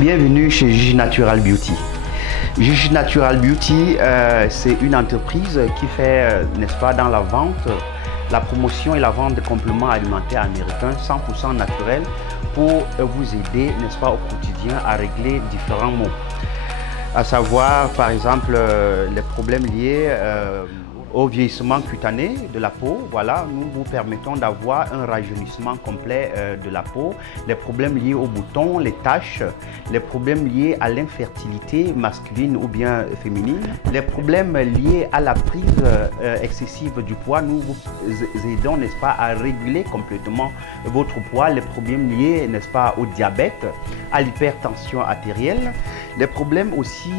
bienvenue chez Gigi Natural Beauty. Gigi Natural Beauty, c'est une entreprise qui fait, n'est-ce pas, dans la vente, la promotion et la vente de compléments alimentaires américains 100% naturels pour vous aider, n'est-ce pas, au quotidien à régler différents maux. À savoir, par exemple, les problèmes liés au vieillissement cutané de la peau. Voilà, nous vous permettons d'avoir un rajeunissement complet de la peau. Les problèmes liés aux boutons, les taches, les problèmes liés à l'infertilité masculine ou bien féminine, les problèmes liés à la prise excessive du poids. Nous vous aidons, n'est-ce pas, à réguler complètement votre poids. Les problèmes liés, n'est-ce pas, au diabète, à l'hypertension artérielle, les problèmes aussi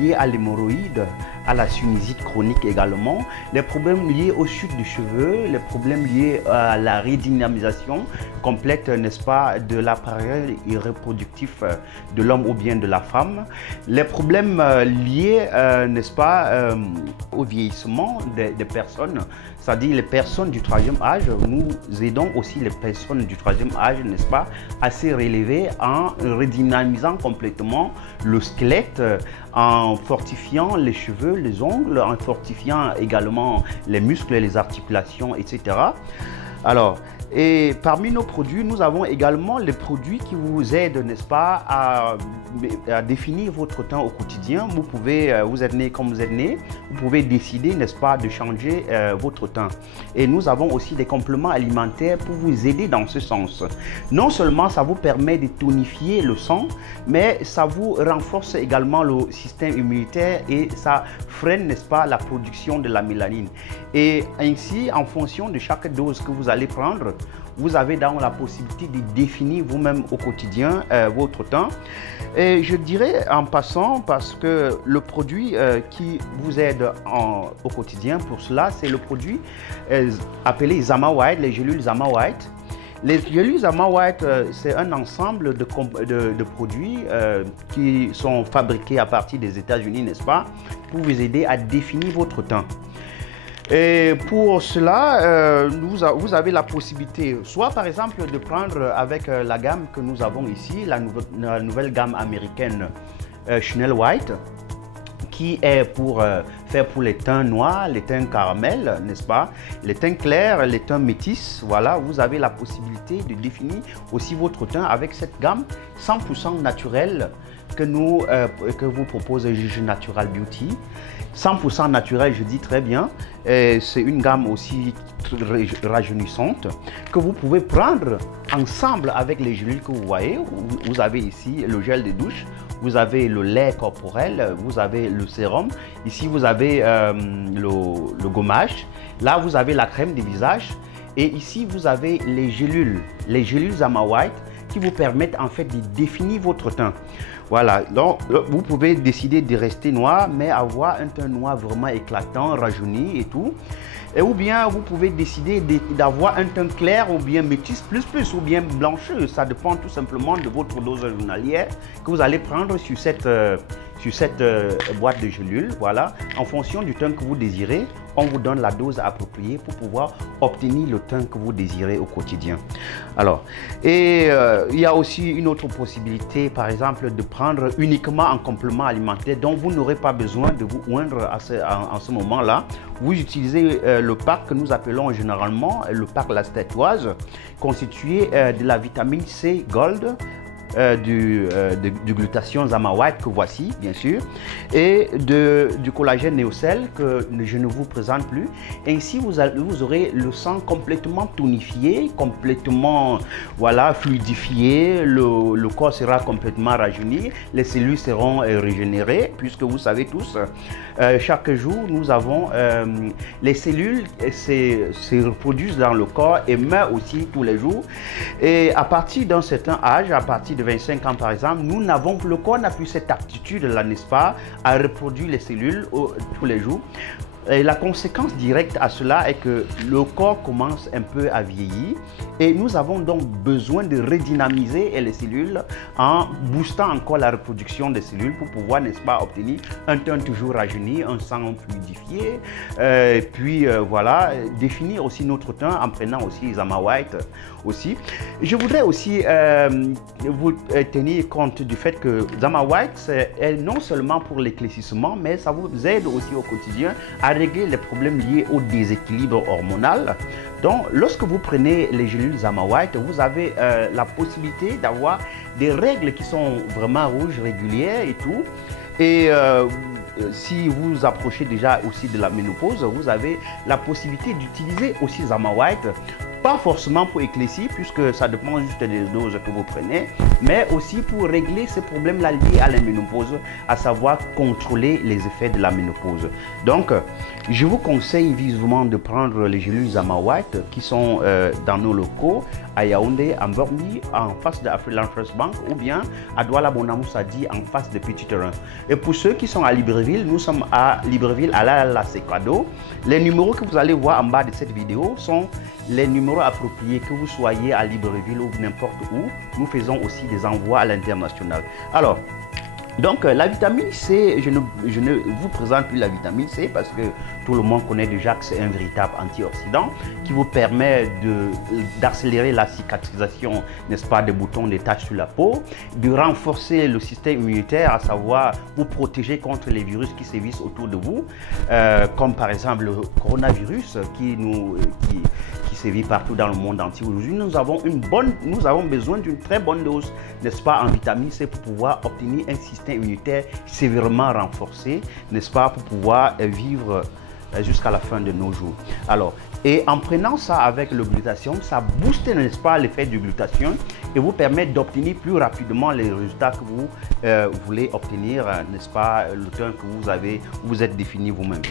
liés à l'hémorroïde, à la sinusite chronique également, les problèmes liés aux chutes de cheveux, les problèmes liés à la redynamisation complète, n'est-ce pas, de l'appareil reproductif de l'homme ou bien de la femme, les problèmes liés, n'est-ce pas, au vieillissement des personnes, c'est-à-dire les personnes du troisième âge. Nous aidons aussi les personnes du troisième âge, n'est-ce pas, à se relever en redynamisant complètement le squelette, en fortifiant les cheveux, les ongles, en fortifiant également les muscles, les articulations, etc. Alors, et parmi nos produits, nous avons également les produits qui vous aident, n'est-ce pas, à définir votre temps au quotidien. Vous pouvez, vous êtes né comme vous êtes né, vous pouvez décider, n'est-ce pas, de changer votre temps. Et nous avons aussi des compléments alimentaires pour vous aider dans ce sens. Non seulement ça vous permet de tonifier le sang, mais ça vous renforce également le système immunitaire et ça freine, n'est-ce pas, la production de la mélanine. Et ainsi, en fonction de chaque dose que vous allez prendre, vous avez donc la possibilité de définir vous-même au quotidien votre temps. Et je dirais en passant, parce que le produit qui vous aide au quotidien pour cela, c'est le produit appelé Zama White, les gélules Zama White. Les gélules Zama White, c'est un ensemble de produits qui sont fabriqués à partir des États-Unis, n'est-ce pas, pour vous aider à définir votre temps. Et pour cela, vous avez la possibilité, soit par exemple de prendre avec la gamme que nous avons ici, la nouvelle gamme américaine Chanel White, qui est pour faire pour les teints noirs, les teints caramel, n'est-ce pas, les teints clairs, les teints métis. Voilà, vous avez la possibilité de définir aussi votre teint avec cette gamme 100% naturelle que vous propose Gigi Natural Beauty. 100% naturel, je dis très bien. C'est une gamme aussi rajeunissante que vous pouvez prendre ensemble avec les gélules que vous voyez. Vous avez ici le gel de douche, vous avez le lait corporel, vous avez le sérum. Ici, vous avez le gommage. Là, vous avez la crème de visage. Et ici, vous avez les gélules Zama White qui vous permettent en fait de définir votre teint. Voilà, donc vous pouvez décider de rester noir, mais avoir un teint noir vraiment éclatant, rajeuni et tout. Et ou bien vous pouvez décider d'avoir un teint clair ou bien métis plus ou bien blancheux. Ça dépend tout simplement de votre dose journalière que vous allez prendre sur cette boîte de gélules. Voilà, en fonction du teint que vous désirez, on vous donne la dose appropriée pour pouvoir obtenir le teint que vous désirez au quotidien. Alors, et il y a aussi une autre possibilité, par exemple, de prendre uniquement un complément alimentaire dont vous n'aurez pas besoin de vous oindre en ce moment-là. Vous utilisez le pack que nous appelons généralement le pack La Stétoise, constitué de la vitamine C Gold, du glutathion Zama White que voici bien sûr, et du collagène Néocell que je ne vous présente plus. Ainsi vous aurez le sang complètement tonifié, complètement, voilà, fluidifié, le corps sera complètement rajeuni, les cellules seront régénérées, puisque vous savez tous, chaque jour nous avons les cellules se reproduisent dans le corps et meurent aussi tous les jours, et à partir d'un certain âge, à partir de 25 ans par exemple, le corps n'a plus cette aptitude là, n'est-ce pas, à reproduire les cellules tous les jours. Et la conséquence directe à cela est que le corps commence un peu à vieillir et nous avons donc besoin de redynamiser les cellules en boostant encore la reproduction des cellules pour pouvoir, n'est-ce pas, obtenir un teint toujours rajeuni, un sang fluidifié, voilà, définir aussi notre teint en prenant aussi Zama White aussi. Je voudrais aussi vous tenir compte du fait que Zama White est non seulement pour l'éclaircissement, mais ça vous aide aussi au quotidien à régler les problèmes liés au déséquilibre hormonal. Donc, lorsque vous prenez les gélules Zama White, vous avez la possibilité d'avoir des règles qui sont vraiment rouges, régulières et tout. Et si vous approchez déjà aussi de la ménopause, vous avez la possibilité d'utiliser aussi Zama White. Pas forcément pour éclaircir, puisque ça dépend juste des doses que vous prenez, mais aussi pour régler ces problèmes-là liés à la ménopause, à savoir contrôler les effets de la ménopause. Donc, je vous conseille vivement de prendre les gélules Zama White qui sont dans nos locaux à Yaoundé, à Burmi, en face de Afriland First Bank, ou bien à Douala Bonamoussadi, en face de Petit Terrain. Et pour ceux qui sont à Libreville, nous sommes à Libreville, à la Secado. Les numéros que vous allez voir en bas de cette vidéo sont les numéros appropriés, que vous soyez à Libreville ou n'importe où. Nous faisons aussi des envois à l'international. Alors, donc la vitamine C, je ne vous présente plus la vitamine C parce que tout le monde connaît déjà que c'est un véritable antioxydant qui vous permet d'accélérer la cicatrisation, n'est-ce pas, des boutons, des taches sur la peau, de renforcer le système immunitaire, à savoir vous protéger contre les virus qui sévissent autour de vous, comme par exemple le coronavirus qui sévit partout dans le monde entier. Aujourd'hui, nous avons besoin d'une très bonne dose, n'est-ce pas, en vitamine C pour pouvoir obtenir un système immunitaire sévèrement renforcé, n'est-ce pas, pour pouvoir vivre jusqu'à la fin de nos jours. Alors, et en prenant ça avec le glutathion, ça booste, n'est-ce pas, l'effet du glutathion et vous permet d'obtenir plus rapidement les résultats que vous voulez obtenir, n'est-ce pas, le teint que vous êtes défini vous-même.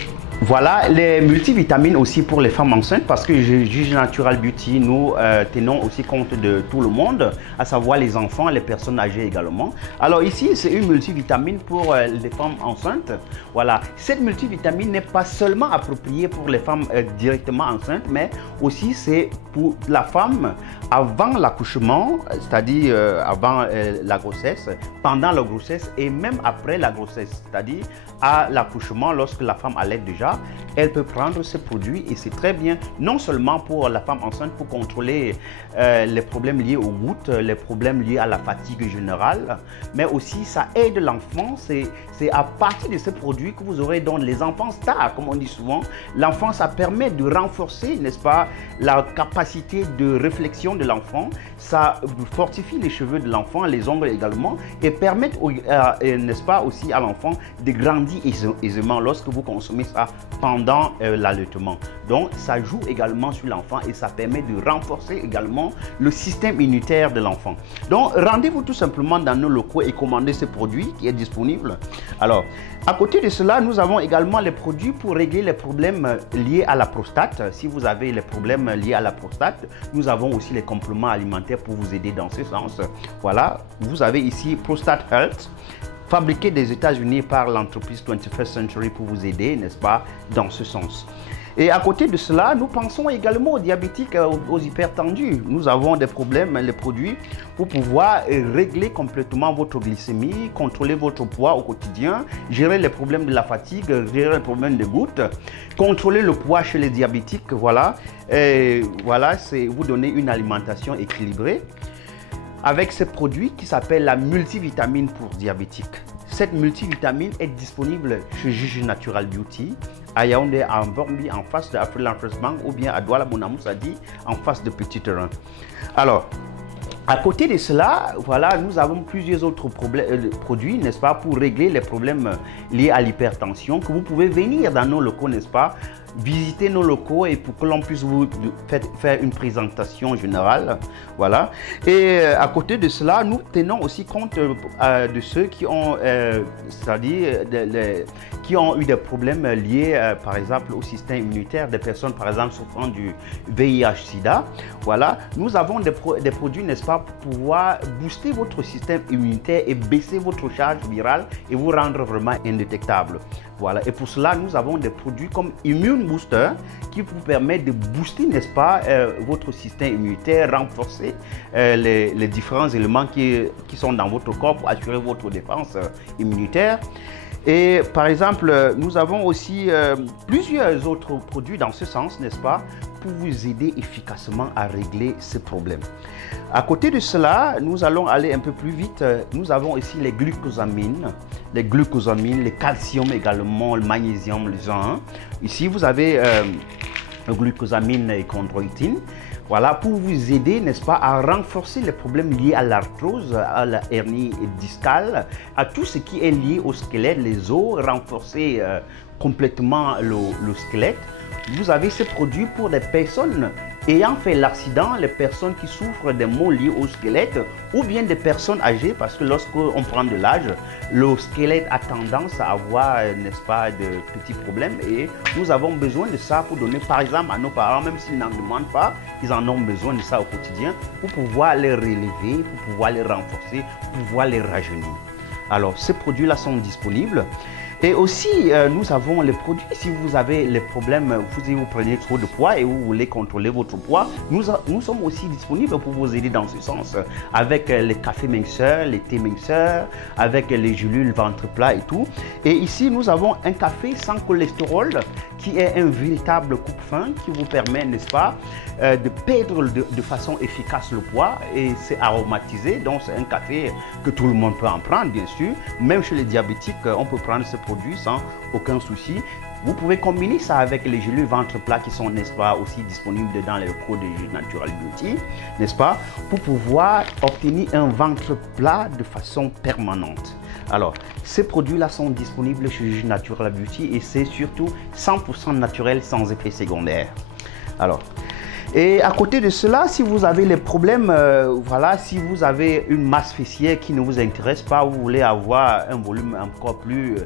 Voilà les multivitamines aussi pour les femmes enceintes parce que Juge Natural Beauty, nous tenons aussi compte de tout le monde, à savoir les enfants, les personnes âgées également. Alors ici, c'est une multivitamine pour les femmes enceintes. Voilà, cette multivitamine n'est pas seulement appropriée pour les femmes directement enceintes, mais aussi c'est pour la femme avant l'accouchement, c'est-à-dire avant la grossesse, pendant la grossesse et même après la grossesse, c'est-à-dire à l'accouchement, lorsque la femme allait déjà, elle peut prendre ce produit et c'est très bien, non seulement pour la femme enceinte pour contrôler les problèmes liés aux gouttes, les problèmes liés à la fatigue générale, mais aussi ça aide l'enfant. C'est à partir de ce produit que vous aurez donc les enfants stars, comme on dit souvent. L'enfant, ça permet de renforcer, n'est-ce pas, la capacité de réflexion de l'enfant. Ça fortifie les cheveux de l'enfant, les ongles également, et permet, n'est-ce pas, aussi à l'enfant de grandir aisément lorsque vous consommez ça pendant l'allaitement. Donc, ça joue également sur l'enfant et ça permet de renforcer également le système immunitaire de l'enfant. Donc, rendez-vous tout simplement dans nos locaux et commandez ce produit qui est disponible. Alors, à côté de cela, nous avons également les produits pour régler les problèmes liés à la prostate. Si vous avez les problèmes liés à la prostate, nous avons aussi les compléments alimentaires pour vous aider dans ce sens. Voilà, vous avez ici Prostate Health, fabriqué des États-Unis par l'entreprise 21st Century pour vous aider, n'est-ce pas, dans ce sens. Et à côté de cela, nous pensons également aux diabétiques, aux hypertendus. Nous avons des problèmes, les produits pour pouvoir régler complètement votre glycémie, contrôler votre poids au quotidien, gérer les problèmes de la fatigue, gérer les problèmes de gouttes, contrôler le poids chez les diabétiques, voilà. Et voilà, c'est vous donner une alimentation équilibrée avec ce produit qui s'appelle la multivitamine pour diabétiques. Cette multivitamine est disponible chez Juge Natural Beauty, à Yaoundé, à Burmi, en face de Afriland First Bank, ou bien à Douala Bonamoussadi, en face de Petit Terrain. Alors, à côté de cela, voilà, nous avons plusieurs autres produits, n'est-ce pas, pour régler les problèmes liés à l'hypertension, que vous pouvez venir dans nos locaux, n'est-ce pas, visiter nos locaux et pour que l'on puisse vous faire une présentation générale. Voilà. Et à côté de cela, nous tenons aussi compte de ceux qui ont, c'est-à-dire qui ont eu des problèmes liés, par exemple, au système immunitaire, des personnes, par exemple, souffrant du VIH-Sida. Voilà. Nous avons des produits, n'est-ce pas, pour pouvoir booster votre système immunitaire et baisser votre charge virale et vous rendre vraiment indétectable. Voilà. Et pour cela, nous avons des produits comme Immune Booster qui vous permet de booster, n'est-ce pas, votre système immunitaire, renforcer les différents éléments qui sont dans votre corps pour assurer votre défense immunitaire. Et par exemple, nous avons aussi plusieurs autres produits dans ce sens, n'est-ce pas, pour vous aider efficacement à régler ces problèmes. À côté de cela, nous allons aller un peu plus vite. Nous avons ici les glucosamines, le calcium également, le magnésium, le zinc. Ici, vous avez le glucosamine et chondroïtine. Voilà, pour vous aider, n'est-ce pas, à renforcer les problèmes liés à l'arthrose, à la hernie discale, à tout ce qui est lié au squelette, les os, renforcer complètement le squelette. Vous avez ces produits pour des personnes ayant fait l'accident, les personnes qui souffrent des maux liés au squelette ou bien des personnes âgées, parce que lorsqu'on prend de l'âge, le squelette a tendance à avoir, n'est-ce pas, de petits problèmes et nous avons besoin de ça pour donner par exemple à nos parents, même s'ils n'en demandent pas, ils en ont besoin de ça au quotidien pour pouvoir les relever, pour pouvoir les renforcer, pour pouvoir les rajeunir. Alors ces produits-là sont disponibles. Et aussi, nous avons les produits, si vous avez les problèmes, vous prenez trop de poids et vous voulez contrôler votre poids, nous sommes aussi disponibles pour vous aider dans ce sens, avec les cafés minceurs, les thés minceurs, avec les gélules ventre plat et tout. Et ici, nous avons un café sans cholestérol qui est un véritable coupe-faim qui vous permet, n'est-ce pas, de perdre de façon efficace le poids et c'est aromatisé, donc c'est un café que tout le monde peut en prendre, bien sûr. Même chez les diabétiques, on peut prendre ce produit sans aucun souci. Vous pouvez combiner ça avec les gélules ventre plat qui sont, n'est-ce pas, aussi disponibles dans les locaux de Natural Beauty, n'est-ce pas, pour pouvoir obtenir un ventre plat de façon permanente. Alors, ces produits-là sont disponibles chez Natural Beauty et c'est surtout 100% naturel sans effet secondaire. Alors, et à côté de cela, si vous avez les problèmes, voilà, si vous avez une masse fessière qui ne vous intéresse pas, vous voulez avoir un volume encore plus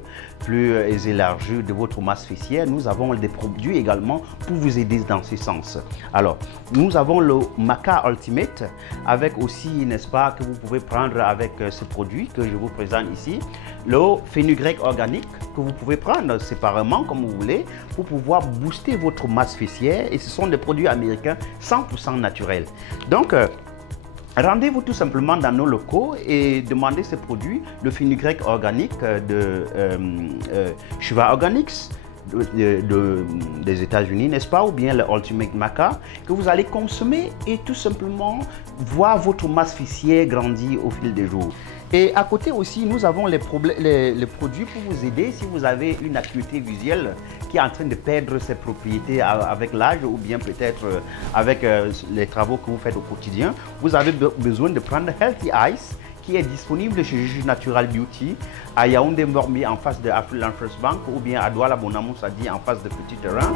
élargi de votre masse fessière, nous avons des produits également pour vous aider dans ce sens. Alors, nous avons le Maca Ultimate avec aussi, n'est-ce pas, que vous pouvez prendre avec ce produit que je vous présente ici, le fenugrec organique que vous pouvez prendre séparément comme vous voulez pour pouvoir booster votre masse fessière et ce sont des produits américains 100% naturels. Donc, rendez-vous tout simplement dans nos locaux et demandez ces produits, le fenugrec organique de Shiva Organics des États-Unis, n'est-ce pas, ou bien le Ultimate Maca, que vous allez consommer et tout simplement voir votre masse fessière grandir au fil des jours. Et à côté aussi, nous avons les produits pour vous aider si vous avez une acuité visuelle qui est en train de perdre ses propriétés avec l'âge ou bien peut-être avec les travaux que vous faites au quotidien. Vous avez besoin de prendre Healthy Eyes qui est disponible chez Natural Beauty à Yaoundé Mormi en face de Afriland First Bank ou bien à Douala Bonamou Sadi en face de Petit Terrain.